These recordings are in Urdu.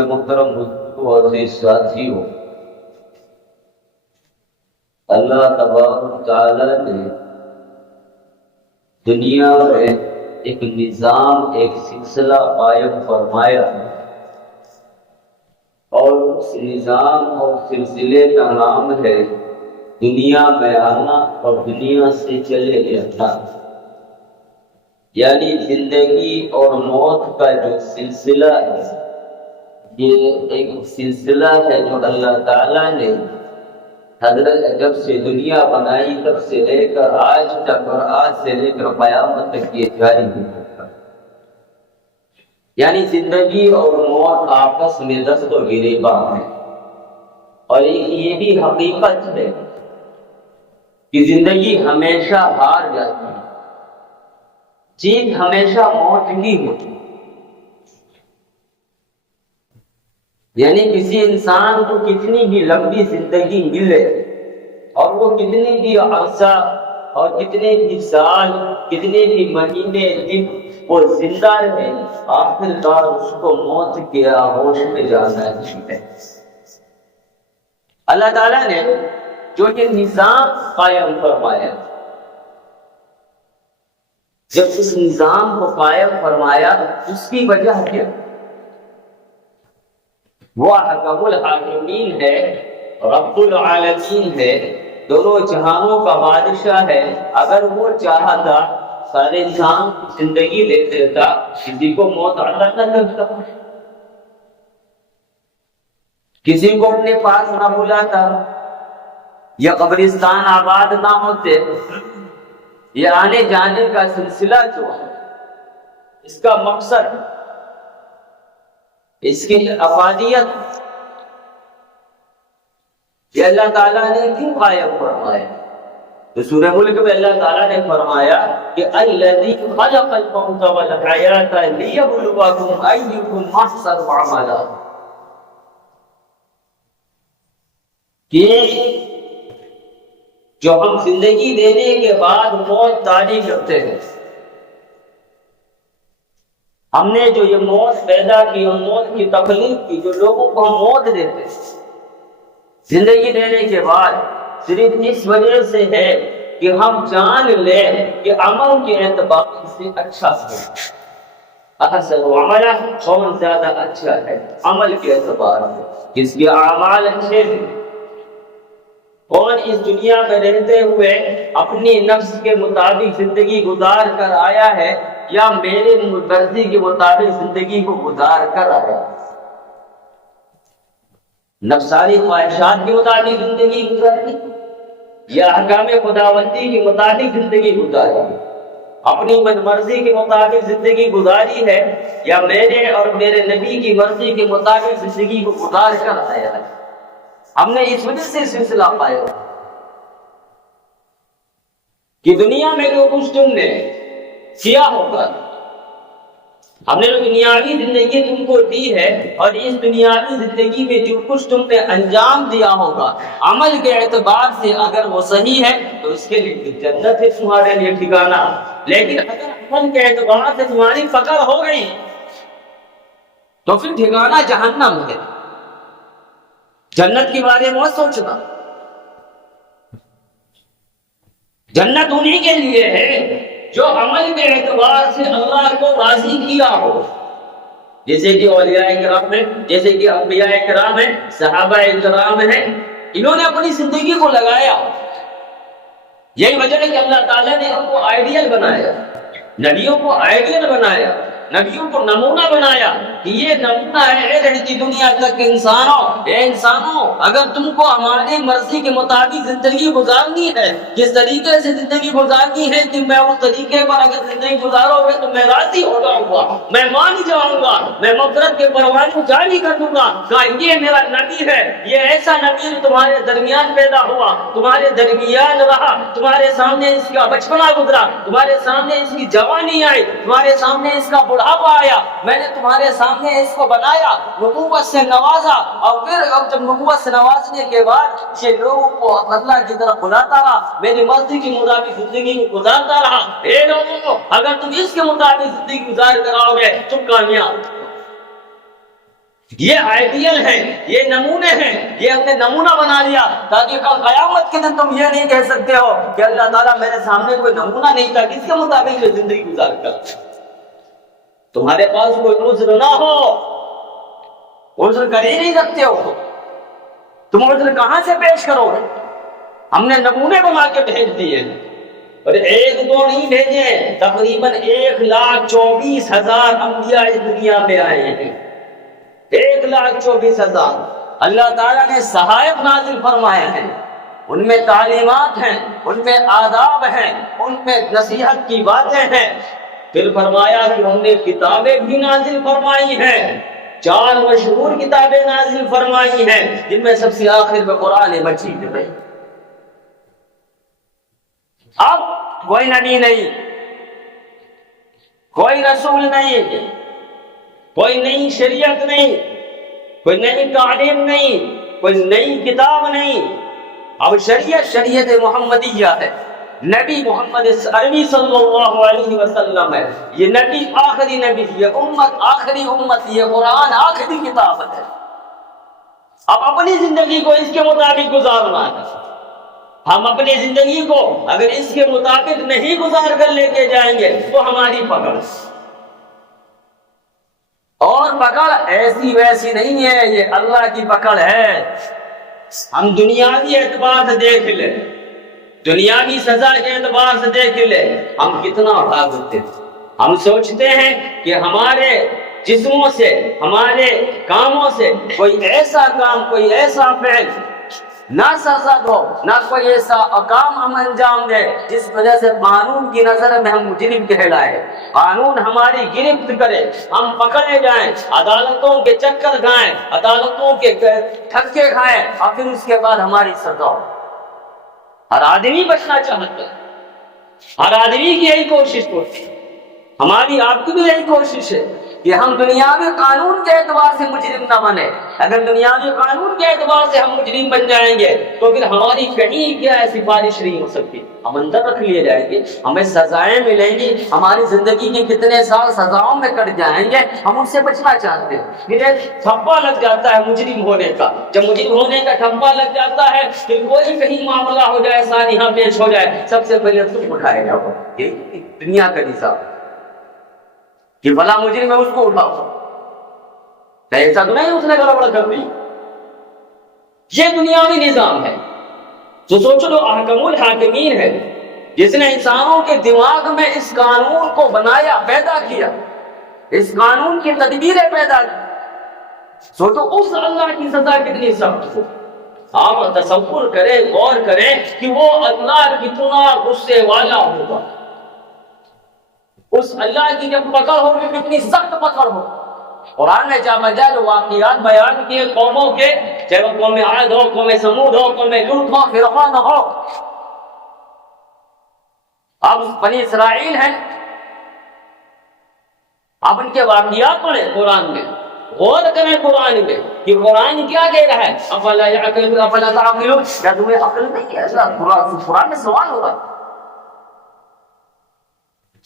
میرے محترم دوستوں اور ساتھیوں، اللہ تبارک و تعالی نے دنیا میں ایک نظام، ایک سلسلہ قائم فرمایا اور اس نظام اور سلسلے کا نام ہے دنیا میں آنا اور دنیا سے چلے جانا۔ یعنی زندگی اور موت کا جو سلسلہ ہے، یہ ایک سلسلہ ہے جو اللہ تعالیٰ نے حضرت جب سے دنیا بنائی تب سے لے کر آج تک اور آج سے لے کر قیامت تک یہ جاری ہے۔ یعنی زندگی اور موت آپس میں دست و گریباں ہیں، اور یہ بھی حقیقت ہے کہ زندگی ہمیشہ ہار جاتی ہے، جیت ہمیشہ موت ہی ہوتی ہے۔ یعنی کسی انسان کو کتنی بھی لمبی زندگی ملے اور وہ کتنی بھی عرصہ اور کتنے بھی سال، کتنے بھی مہینے، دن وہ زندہ رہے، آخر کار اس کو موت کے آغوش میں جانا ہے۔ اللہ تعالیٰ نے جو یہ نظام قائم فرمایا، جب اس نظام کو قائم فرمایا اس کی وجہ کیا؟ وہ حکم الحاکمین ہے، رب العالمین ہے، دونوں جہانوں کا بادشاہ ہے۔ اگر وہ چاہتا سارے انسان زندگی دے دیتا، کسی کو موت عطا نہ کرتا، کسی کو اپنے پاس نہ بلاتا، یہ قبرستان آباد نہ ہوتے، یہ آنے جانے کا سلسلہ جو ہے، اس کا مقصد، اس کی افادیت، یہ اللہ تعالیٰ نے کیوں قائم فرمایا؟ تو سورہ ملک میں اللہ تعالیٰ نے فرمایا کہ الذی خلق الموت والحیات لیبلوکم ایکم احسن عملا، کہ جو ہم زندگی دینے کے بعد موت طاری کرتے ہیں، ہم نے جو یہ موت پیدا کی اور موت کی تخلیق کی، جو لوگوں کو ہم موت دیتے ہیں زندگی دینے کے بعد، صرف اس وجہ سے ہے کہ ہم جان لیں کہ عمل کے اعتبار سے اچھا ہے، احسن عملا، کون زیادہ اچھا ہے عمل کے اعتبار سے، کس کے اعمال اچھے ہیں، کون اس دنیا میں رہتے ہوئے اپنی نفس کے مطابق زندگی گزار کر آیا ہے یا میرے مرضی کے مطابق زندگی کو گزار کر آیا ہے، نفسانی خواہشات کے مطابق زندگی گزاری یا احکام خداوندی کے مطابق زندگی گزاری، اپنی من مرضی کے مطابق زندگی گزاری ہے یا میرے اور میرے نبی کی مرضی کے مطابق زندگی کو گزار کر آیا ہے۔ ہم نے اس وجہ سے سلسلہ پایا کہ دنیا میں جو کچھ تم نے کیا ہوگا، ہم نے جو دنیاوی زندگی تم کو دی ہے اور اس دنیاوی زندگی میں جو کچھ تم نے انجام دیا ہوگا عمل کے اعتبار سے، اگر وہ صحیح ہے تو اس کے لیے جنت ہے تمہارے لیے ٹھکانہ، لیکن اگر عمل کے اعتبار سے تمہاری پکڑ ہو گئی تو پھر ٹھکانہ جہنم ہے۔ جنت کے بارے میں سوچنا، جنت انہی کے لیے ہے جو عمل کے اعتبار سے اللہ کو راضی کیا ہو، جیسے کہ اولیاء کرام ہیں، جیسے کہ انبیاء کرام ہیں، صحابہ کرام ہیں، انہوں نے اپنی زندگی کو لگایا۔ یہی وجہ ہے کہ اللہ تعالیٰ نے ان کو آئیڈیل بنایا، نبیوں کو آئیڈیل بنایا، نبیوں کو نمونہ بنایا کہ یہ نمونہ ہے رہتی دنیا تک اے انسانوں، اگر تم کو ہماری مرضی کے مطابق زندگی گزارنی ہے، جس طریقے سے زندگی گزارنی ہے کہ میں اس طریقے پر اگر زندگی گزارو گے تو میں راضی ہو جاؤں گا، میں مان جاؤں گا، میں مغفرت کے پروان کو جاری کر دوں گا کہ یہ میرا نبی ہے، یہ ایسا نبی تمہارے درمیان پیدا ہوا، تمہارے درمیان رہا، تمہارے سامنے اس کا بچپنا گزرا، تمہارے سامنے اس کی جوانی آئی، تمہارے سامنے اس کا بڑھاپا آیا، میں نے تمہارے سامنے اس کو بنایا، نبوت سے نوازا، اور پھر اب جب نبوت سے نوازنے کے بعد یہ لوگوں کو اللہ کی طرف بلاتا رہا، میری مرضی کے مطابق زندگی کو گزارتا رہا۔ اے لوگوں، اگر تم اس کے مطابق زندگی گزار کر آؤ گے تم کامیاب۔ یہ آئیڈیل ہے، یہ نمونے ہیں، یہ ہم نے نمونہ بنا لیا تاکہ کل قیامت کے دن تم یہ نہیں کہہ سکتے ہو کہ اللہ تعالیٰ میرے سامنے کوئی نمونہ نہیں تھا کس کے مطابق یہ زندگی گزار کر۔ تمہارے پاس کوئی عذر نہ ہو، عذر کر ہی نہیں سکتے ہو، تم عذر کہاں سے پیش کرو گے؟ ہم نے نمونے بنا کے بھیج دیے، اور ایک دو نہیں بھیجے، تقریباً 1,24,000 انبیاء اس دنیا میں آئے ہیں، 1,24,000۔ اللہ تعالیٰ نے صحائف نازل فرمائے ہیں، ان میں تعلیمات ہیں، ان میں آداب ہیں، ان میں نصیحت کی باتیں ہیں۔ پھر فرمایا کہ ہم نے کتابیں بھی نازل فرمائی ہیں، 4 مشہور کتابیں نازل فرمائی ہیں، جن میں سب سے آخر میں قرآن مجید ہے۔ اب کوئی نبی نہیں، کوئی رسول نہیں، کوئی نئی شریعت نہیں، کوئی نئی تعلیم نہیں، کوئی نئی کتاب نہیں۔ اب شریعت محمدیہ ہے، نبی محمد عربی صلی اللہ علیہ وسلم ہے، یہ نبی آخری نبی، یہ امت آخری امت، یہ قرآن آخری کتاب ہے۔ اب اپنی زندگی کو اس کے مطابق گزارنا ہے۔ ہم اپنی زندگی کو اگر اس کے مطابق نہیں گزار کر لے کے جائیں گے تو ہماری پکڑ، اور پکڑ ایسی ویسی نہیں ہے، یہ اللہ کی پکڑ ہے۔ ہم دنیاوی اعتبار سے دیکھ لیں، دنیاوی سزا کے اعتبار سے دیکھ لیں، ہم کتنا بھاگتے ہیں۔ ہم سوچتے ہیں کہ ہمارے جسموں سے، ہمارے کاموں سے کوئی ایسا کام، کوئی ایسا فعل نہ سرزد ہو، نہ کوئی ایسا کام ہم انجام دے جس وجہ سے قانون کی نظر میں ہم مجرم کہلائے، قانون ہماری گرفت کرے، ہم پکڑے جائیں، عدالتوں کے چکر کھائیں، عدالتوں کے ٹھکے کھائیں، اور پھر اس کے بعد ہماری سزا ہو۔ ہر آدمی بچنا چاہتا ہے، ہر آدمی کی یہی کوشش ہوتی ہے، ہماری آپ کی بھی یہی کوشش ہے کہ ہم دنیاوی قانون کے اعتبار سے مجرم نہ بنے۔ اگر دنیاوی قانون کے اعتبار سے ہم مجرم بن جائیں گے تو پھر ہماری کہیں کیا سفارش نہیں ہو سکتی، ہم اندر رکھ لیے جائیں گے، ہمیں سزائیں ملیں گی، ہماری زندگی کے کتنے سال سزاؤں میں کٹ جائیں گے، ہم ان سے بچنا چاہتے ہیں۔ پھر ایک ٹھپا لگ جاتا ہے مجرم ہونے کا، جب مجرم ہونے کا ٹھپا لگ جاتا ہے پھر کوئی کہیں معاملہ ہو جائے، ساتھ یہاں پیش ہو جائے، سب سے پہلے تم اٹھائے جاؤ۔ یہ دنیا کا نظام کہ بھلا مجرم ہے اس کو اٹھاؤ، ایسا تو نہیں اس نے گڑبڑ کر دی۔ یہ دنیاوی نظام ہے۔ تو سوچو جو احکم الحاکمین ہے، جس نے انسانوں کے دماغ میں اس قانون کو بنایا، پیدا کیا، اس قانون کی تدبیریں پیدا کی، سوچو اس اللہ کی سزا کتنی سخت ہو۔ آپ تصور کریں، غور کریں کہ وہ اللہ کتنا غصے والا ہوگا، اس اللہ کی جب پکڑ ہوگی کتنی سخت پکڑ ہو۔ قرآن نے جا بجا جو واقعات بیان کیے قوموں کے، چاہے وہ قوم عاد ہو، قوم سمود ہو، قوم لوط ہو، فرعون ہو، اب بنی اسرائیل ہیں، اب ان کے واقعات پڑھیں قرآن میں، غور کریں قرآن میں کہ قرآن کیا کہہ رہا ہے۔ افلا یعقلون افلا تعقلون، کیا تمہیں عقل نہیں ہے؟ ایسا قرآن میں سوال ہو رہا ہے۔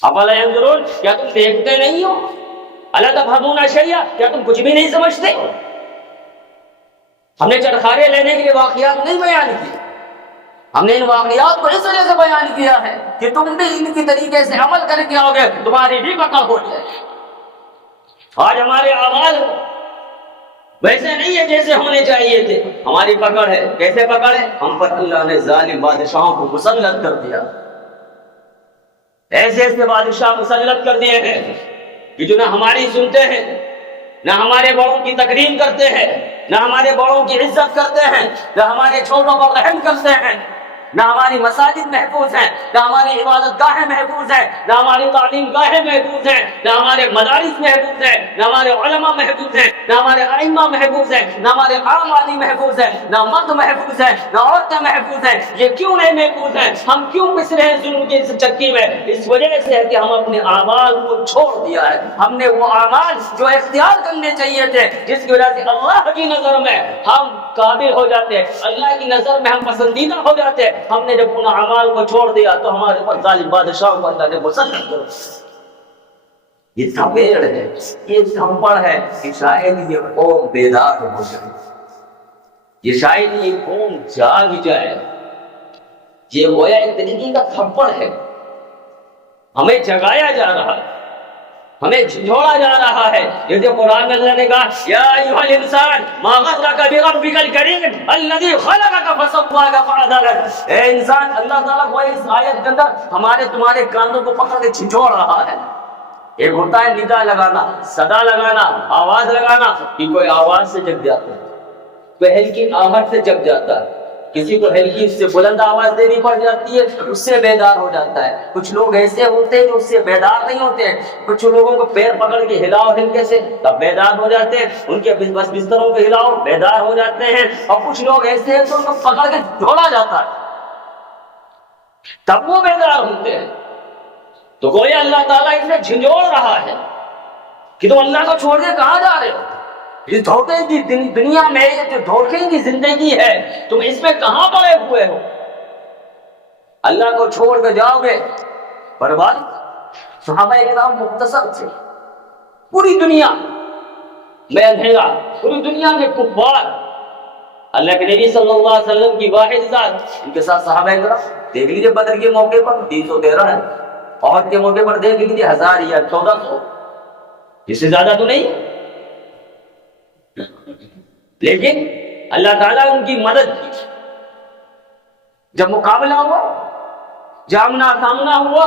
افلا ينظرون، کیا تم دیکھتے نہیں ہو؟ الا تفهمون شيئا، کیا تم کچھ بھی نہیں سمجھتے؟ ہم نے چرخارے لینے کے لیے واقعات نہیں بیان کیے، ہم نے ان واقعات کو اس وجہ سے بیان کیا ہے کہ تم بھی ان کی طریقے سے عمل کر کے آؤ گے، تمہاری بھی پکڑ ہو جائے۔ آج ہمارے اعمال ویسے نہیں ہے جیسے ہونے چاہیے تھے، ہماری پکڑ ہے، کیسے پکڑ ہے؟ ہم پر اللہ نے ظالم بادشاہوں کو مسلط کر دیا، ایسے ایسے بادشاہ مسلط کر دیے ہیں کہ جو نہ ہماری سنتے ہیں، نہ ہمارے بڑوں کی تکریم کرتے ہیں، نہ ہمارے بڑوں کی عزت کرتے ہیں، نہ ہمارے چھوٹوں پر رحم کرتے ہیں، نہ ہماری مساجد محفوظ ہیں، نہ ہماری عبادت گاہیں محفوظ ہیں، نہ ہماری تعلیم گاہیں محفوظ ہیں، نہ ہمارے مدارس محفوظ ہیں، نہ ہمارے علماء محفوظ ہیں، نہ ہمارے ائمہ محفوظ ہیں، نہ ہمارے عام آدمی محفوظ ہیں، نہ مرد محفوظ ہیں، نہ عورتیں محفوظ ہیں۔ یہ کیوں نہیں محفوظ ہیں؟ ہم کیوں پس رہے ہیں ظلم کی اس چکی میں؟ اس وجہ سے ہے کہ ہم اپنے اعمال کو چھوڑ دیا ہے، ہم نے وہ اعمال جو اختیار کرنے چاہیے تھے، جس کی وجہ سے اللہ کی نظر میں ہم قابل ہو جاتے ہیں، اللہ کی نظر میں ہم پسندیدہ ہو جاتے ہیں، ہم نے جب ان اعمال کو چھوڑ دیا تو ہمارے اوپر ظالم بادشاہوں کو اللہ نے مسلط کر دیا۔ یہ تھپیڑ ہے، یہ تھپڑ ہے کہ شاید یہ قوم بیدار ہو جائے، یہ شاید یہ قوم جاگ جائے۔ یہ گویا ایک طریقے کا تھپڑ ہے، ہمیں جگایا جا رہا ہے، ہمیں جھنجھوڑا جا رہا ہے۔ یہ جو قرآن میں اللہ نے کہا یا ایھا الانسان ما غرک بربک الکریم الذی خلقک فسواک فعدلک، اے انسان، اللہ تعالیٰ کو اس آیت کے اندر ہمارے تمہارے کانوں کو پکڑ کے جھنجھوڑ رہا ہے۔ ایک ہوتا ہے ندا لگانا، صدا لگانا، آواز لگانا، کہ کوئی آواز سے جگ جاتا ہے، کوئی ہلکی آہٹ سے جگ جاتا ہے، کسی کو ہلکی سے بلند آواز دینی پڑ جاتی ہے، اس سے بیدار ہو جاتا ہے۔ کچھ لوگ ایسے ہوتے ہیں جو اس سے بیدار نہیں ہوتے ہیں، کچھ لوگوں کو پیر پکڑ کے ہلاؤ ہلکے سے تب بیدار ہو جاتے ہیں، ان کے بس بستروں پہ ہلاؤ بیدار ہو جاتے ہیں، اور کچھ لوگ ایسے ہیں تو ان کو پکڑ کے جھوڑا جاتا ہے تب وہ بیدار ہوتے ہیں۔ تو گویا اللہ تعالیٰ اس میں جھنجھوڑ رہا ہے کہ تم اللہ کو چھوڑ کے کہاں جا رہے ہو؟ اس دھوکے کی دنیا میں، یہ جو دھوکے کی زندگی ہے، تم اس میں کہاں پڑے ہوئے ہو؟ اللہ کو چھوڑ کے جاؤ گے برباد۔ صحابہ کرام مختصر تھے، پوری دنیا میں اندھیرا، پوری دنیا میں کفار، اللہ کے نبی صلی اللہ علیہ وسلم کی واحد ذات، ان کے ساتھ صحابہ کرام۔ دیکھ لیجیے بدر کے موقع پر 313 ہے، احد کے موقع پر دیکھ لیجیے 1000 یا 1400، اس سے زیادہ تو نہیں، لیکن اللہ تعالیٰ ان کی مدد کی۔ جب مقابلہ ہوا، جامنا سامنا ہوا،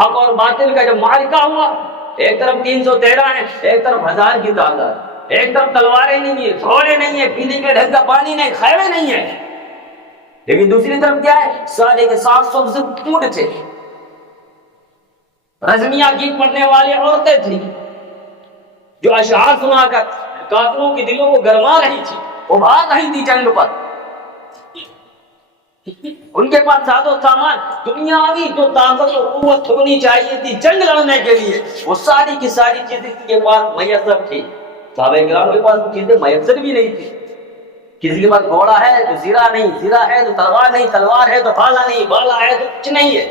حق اور باطل کا جب معرکہ ہوا، ایک طرف 313 ہے، ایک طرف 1000 کی تعداد، ایک طرف تلواریں نہیں ہیں، گھوڑے نہیں ہیں، پینے کے ڈھنگ کا پانی نہیں، خیمے نہیں ہیں، لیکن دوسری طرف کیا ہے؟ 750 سے اونٹ تھے، رزمیاں گیت پڑھنے والی عورتیں تھیں جو اشعار سنا کر کافروں کے دلوں کو گرما رہی تھی، ابھار رہی تھی جنگ پر۔ ان کے پاس ساز و سامان، دنیاوی جو طاقت و قوت ہونی چاہیے تھی جنگ لڑنے کے لیے، وہ ساری کی ساری چیزیں ان کے پاس میسر تھی۔ صحابہ کرام کے پاس وہ چیزیں میسر بھی نہیں تھی۔ کسی کے پاس گھوڑا ہے تو زرہ نہیں، زرہ ہے تو تلوار نہیں، تلوار ہے تو بھالا نہیں، بھالا ہے تو کچھ نہیں ہے،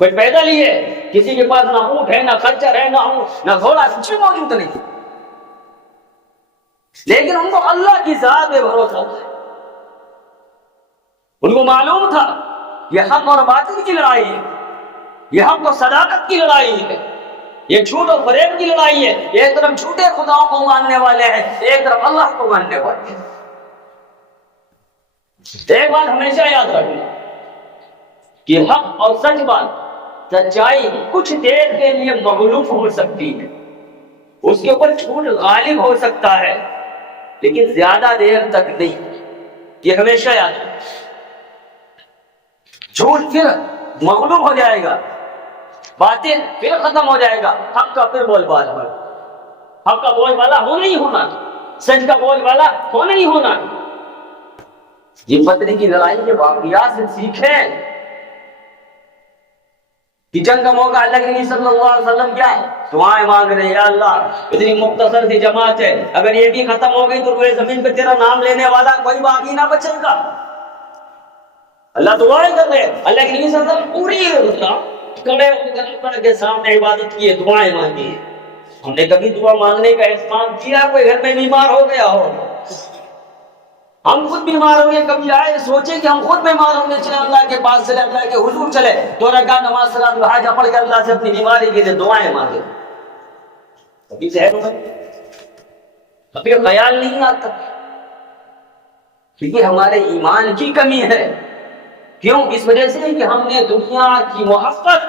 کوئی پیدل ہی ہے، کسی کے پاس نہ اونٹ ہے، نہ خچر ہے، نہ گھوڑا، کچھ بھی موجود نہیں، لیکن ان کو اللہ کی ذات پہ بھروسہ تھا۔ ان کو معلوم تھا یہ حق اور باطل کی لڑائی ہے، یہ حق اور صداقت کی لڑائی ہے، یہ جھوٹ اور فریب کی لڑائی ہے۔ ایک طرف جھوٹے خداؤں کو ماننے والے ہیں، ایک طرف اللہ کو ماننے والے ہیں۔ ایک بات ہمیشہ یاد رکھنا کہ حق اور سچ بات، سچائی کچھ دیر کے لیے مغلوب ہو سکتی ہے، اس کے اوپر جھوٹ غالب ہو سکتا ہے، لیکن زیادہ دیر تک نہیں، یہ ہمیشہ یاد رکھنا۔ جھوٹ پھر مغلوب ہو جائے گا، باطل پھر ختم ہو جائے گا، حق کا پھر بول بالا ہوگا، حق کا بول بالا ہونا ہی ہونا، سچ کا بول بالا ہونا ہی ہونا۔ یہ بدر کی لڑائی کے واقعات سے سیکھیں کہ جنگ کا موقع اللہ کے نبی صلی اللہ علیہ وسلم کیا دعائیں مانگ رہے ہیں، یا اللہ اتنی مختصر سی جماعت ہے، اگر یہ بھی ختم ہو گئی تو روئے زمین پہ تیرا نام لینے والا کوئی باقی نہ بچے گا۔ اللہ دعائیں کر رہے ہیں، اللہ کے نبی صلی اللہ علیہ وسلم پوری کڑے اللہ کے سامنے عبادت کی ہے، دعائیں مانگی ہے۔ ہم نے کبھی دعا مانگنے کا اہتمام کیا؟ کوئی گھر میں بیمار ہو گیا ہو، ہم خود بیمار ہوں گے، کبھی آئے سوچے کہ ہم خود بیمار ہوں گے، چلے اللہ کے پاس چلے، اللہ کے حضور چلے، 2 رکعت نماز صلاۃ الحاجہ پڑھ کے اللہ سے اپنی بیماری کے لیے دعائیں مانگے؟ کبھی ذہن میں کبھی خیال نہیں آتا، کیونکہ ہمارے ایمان کی کمی ہے۔ کیوں؟ اس وجہ سے کہ ہم نے دنیا کی محبت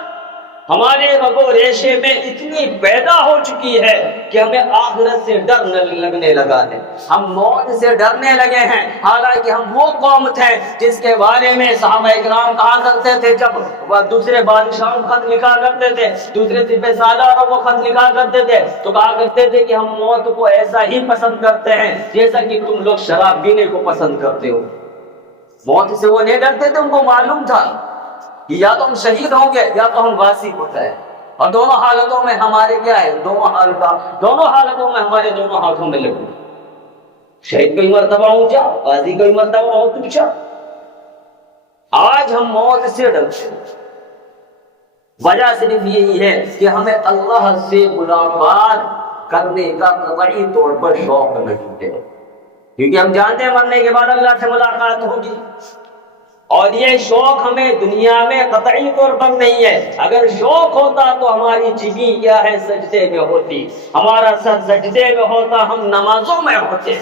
ہمارے رگ و ریشے میں اتنی پیدا ہو چکی ہے کہ ہمیں آخرت سے ڈر لگنے لگا ہے، ہم موت سے ڈرنے لگے ہیں۔ حالانکہ ہم وہ قوم تھے جس کے بارے میں صحابہ اکرام کہا کرتے تھے، جب وہ دوسرے بادشاہوں خط لکھا کرتے تھے، دوسرے سپہ سالاروں کو خط لکھا کرتے تھے، تو کہا کرتے تھے کہ ہم موت کو ایسا ہی پسند کرتے ہیں جیسا کہ تم لوگ شراب پینے کو پسند کرتے ہو۔ موت سے وہ نہیں ڈرتے تھے، ان کو معلوم تھا کہ یا تو ہم شہید ہوں گے یا تو ہم غازی ہوتا ہے، اور دونوں حالتوں میں ہمارے کیا ہے، دونوں حالتوں میں ہمارے دونوں ہاتھوں میں لگو، شہید کوئی مرتبہ اونچا، غازی کوئی مرتبہ بہت اونچا۔ آج ہم موت سے ڈرتے ہیں، وجہ صرف یہی ہے کہ ہمیں اللہ سے ملاقات کرنے کا قطعی طور پر شوق نہیں ہے، کیونکہ ہم جانتے ہیں مرنے کے بعد اللہ سے ملاقات ہوگی، اور یہ شوق ہمیں دنیا میں قطعی طور پر نہیں ہے۔ اگر شوق ہوتا تو ہماری جگی کیا ہے سجدے میں ہوتی، ہمارا سر سجدے میں ہوتا، ہم نمازوں میں ہوتے،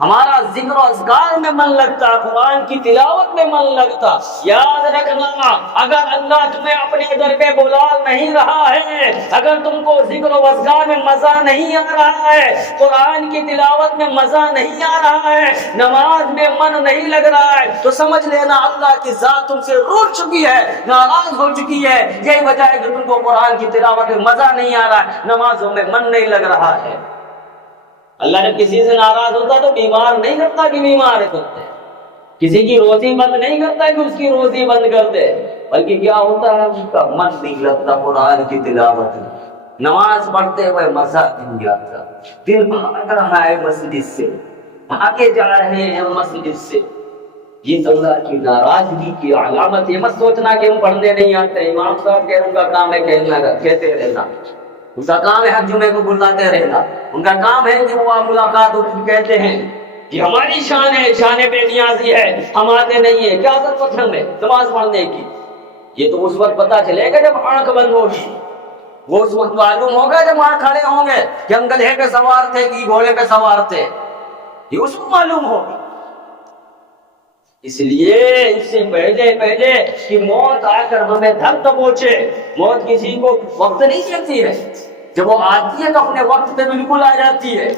ہمارا ذکر و اذکار میں من لگتا، قرآن کی تلاوت میں من لگتا۔ یاد رکھنا، اگر اللہ تمہیں اپنے در پہ بلا نہیں رہا ہے، اگر تم کو ذکر و اذکار میں مزہ نہیں آ رہا ہے، قرآن کی تلاوت میں مزہ نہیں آ رہا ہے، نماز میں من نہیں لگ رہا ہے، تو سمجھ لینا اللہ کی ذات تم سے روٹھ چکی ہے، ناراض ہو چکی ہے۔ یہی وجہ ہے کہ تم کو قرآن کی تلاوت میں مزہ نہیں آ رہا ہے، نمازوں میں من نہیں لگ رہا ہے۔ اللہ جب کسی سے ناراض ہوتا تو بیمار نہیں کرتا کہ بیمار کرتے، کسی کی روزی بند نہیں کرتا کہ اس کی روزی بند کر دے، بلکہ کیا ہوتا ہے اس کا من نہیں لگتا قرآن کی تلاوت میں، نماز پڑھتے ہوئے مزہ نہیں آتا، دل بھاگ رہا ہے مسجد سے، بھاگے جا رہے ہیں مسجد سے۔ یہ اللہ کی ناراضگی کی علامت ہے۔ مت سوچنا کہ ہم پڑھنے نہیں آتے، امام صاحب کہ ان کا کام ہے کہتے رہنا، ان کا کام ہے ہر جمعے کو بلاتے رہنا، ان کا کام ہے کہ وہ ملاقات کہتے ہیں یہ ہماری شان ہے، شان بے نیازی ہے، ہم آتے نہیں ہیں، کیا ضرورت ہے ہمیں نماز پڑھنے کی؟ یہ تو اس وقت پتا چلے گا جب آنکھ بند ہوگی، وہ اس وقت معلوم ہوگا جب وہاں کھڑے ہوں گے کہ ہم گدھے پہ سوار تھے کہ گھوڑے پہ سوار تھے، یہ اس وقت معلوم ہوگا۔ اس لیے اس سے پہلے کہ موت آ کر ہمیں دھر پہنچے، موت کسی کو وقت نہیں دیتی ہے، جب وہ آتی ہے تو اپنے وقت پہ بالکل آ جاتی ہے،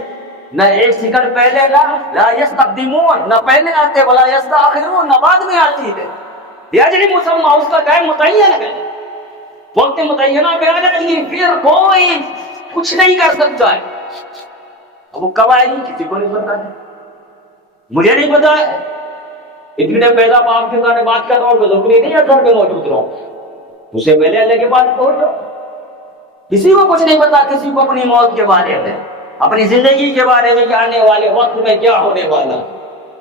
نہ ایک سیکنڈ پہلے، نہ لا یستقدمون، نہ پہلے آتے ولا یستاخرون، نہ بعد میں آتی ہے، یہ مسمى اس کا ٹائم متعین ہے، وقت متعینہ پہ آ جائے گی، پھر کوئی کچھ نہیں کر سکتا ہے۔ اب وہ کب آئے گی کسی کو نہیں پتا ہے، مجھے نہیں پتا ہے، اتنے پیدا باپ کے ساتھ بات کر رہا ہوں کہ ضروری نہیں ہے گھر میں موجود رہو، اس سے پہلے اللہ کے پاس پہنچ جاؤ۔ کسی کو کچھ نہیں پتا، کسی کو اپنی موت کے بارے میں، اپنی زندگی کے بارے میں کہ آنے والے وقت میں کیا ہونے والا،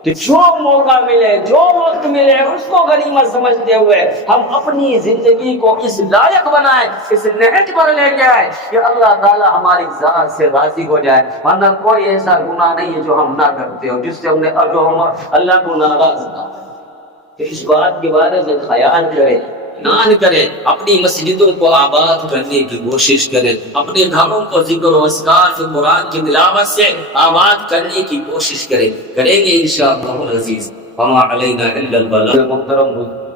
تو جو موقع ملے، جو وقت ملے اس کو غنیمت سمجھتے ہوئے ہم اپنی زندگی کو اس لائق بنائیں، اس نہج پر لے کے آئے کہ اللہ تعالی ہماری ذات سے راضی ہو جائے، ورنہ کوئی ایسا گناہ نہیں ہے جو ہم نہ کرتے ہو، جس سے ہم نے جو ہم اللہ کو ناراض نہ کریں۔ اس بات کے بارے میں خیال کریں، اعلان کریں، اپنی مسجدوں کو آباد کرنے کی کوشش کریں، اپنے گھروں کو ذکر و اذکار سے، قرآن کی تلاوت سے آباد کرنے کی کوشش کریں گے انشاءاللہ العزیز۔ وما علینا الا البلاغ۔ محترم